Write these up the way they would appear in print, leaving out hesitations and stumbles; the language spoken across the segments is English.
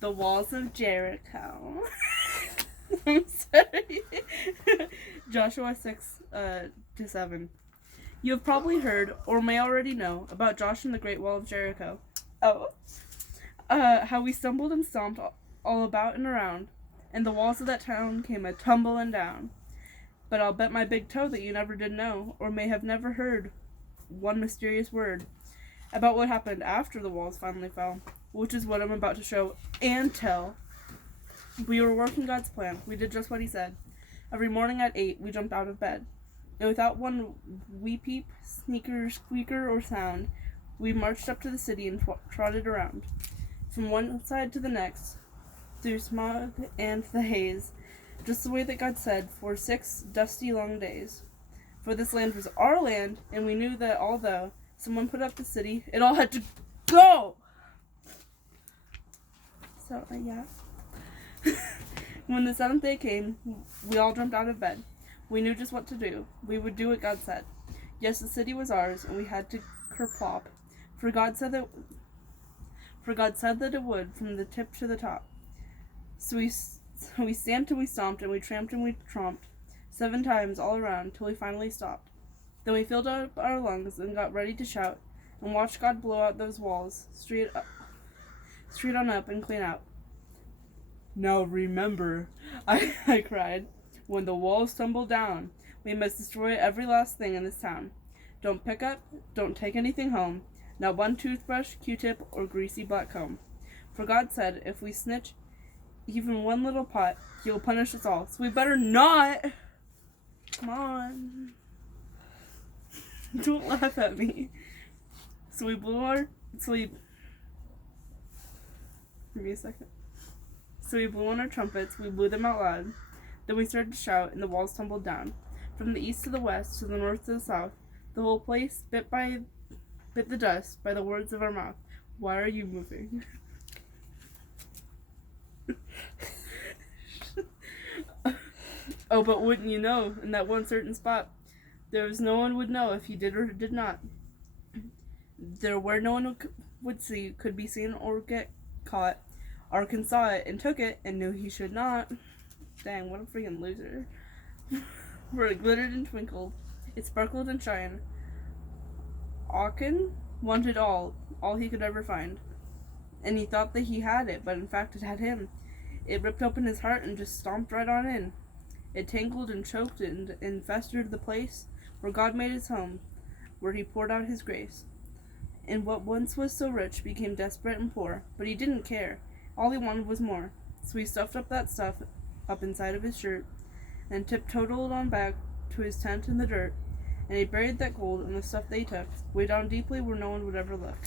The walls of Jericho. I'm sorry. Joshua 6-7. You have probably heard, or may already know, about Josh and the Great Wall of Jericho. Oh. How we stumbled and stomped all about and around, and the walls of that town came a-tumbling down. But I'll bet my big toe that you never did know, or may have never heard, one mysterious word about what happened after the walls finally fell, which is what I'm about to show and tell. We were working God's plan. We did just what he said. Every morning at 8, we jumped out of bed. And without one wee-peep, sneaker, squeaker, or sound, we marched up to the city and trotted around, from one side to the next, through smog and the haze, just the way that God said, for 6 dusty long days. For this land was our land, and we knew that although someone put up the city, it all had to go! So, yeah. When the 7th day came, we all jumped out of bed. We knew just what to do. We would do what God said. Yes, the city was ours, and we had to kerplop. For God said that it would, from the tip to the top. So we stamped and we stomped, and we tramped and we tromped, 7 times all around, till we finally stopped. Then we filled up our lungs and got ready to shout, and watched God blow out those walls, straight on up and clean out. Now remember, I cried, when the walls tumble down, we must destroy every last thing in this town. Don't pick up, don't take anything home, not one toothbrush, Q-tip, or greasy black comb. For God said, if we snitch even one little pot, he will punish us all. So we better not. Come on. Don't laugh at me. So we blew our sleep. Give me a second. So we blew on our trumpets, we blew them out loud. Then we started to shout, and the walls tumbled down. From the east to the west, to the north to the south, the whole place bit the dust by the words of our mouth. Why are you moving? Oh, but wouldn't you know, in that one certain spot, there was no one would know if he did or did not. There where no one would see, could be seen or get caught. Arkan saw it and took it and knew he should not. Dang, what a freaking loser. For it glittered and twinkled. It sparkled and shined. Arkan wanted all he could ever find. And he thought that he had it, but in fact it had him. It ripped open his heart and just stomped right on in. It tangled and choked and infested the place where God made his home, where he poured out his grace. And what once was so rich became desperate and poor, but he didn't care. All he wanted was more. So he stuffed up that stuff up inside of his shirt and tiptoed on back to his tent in the dirt, and he buried that gold and the stuff they took way down deeply where no one would ever look.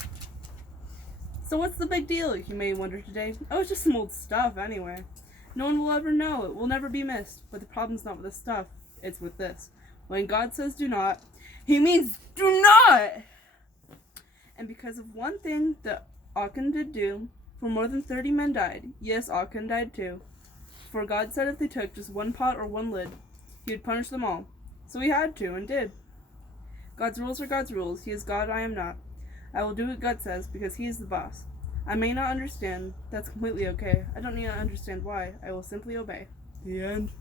So what's the big deal, you may wonder today? Oh, it's just some old stuff anyway. No one will ever know. It will never be missed. But the problem's not with the stuff. It's with this. When God says do not, he means do not! And because of one thing that Achan did do, for more than 30 men died. Yes, Achan died too. For God said if they took just one pot or one lid, he would punish them all. So he had to, and did. God's rules are God's rules. He is God, I am not. I will do what God says, because he is the boss. I may not understand. That's completely okay. I don't need to understand why. I will simply obey. The end.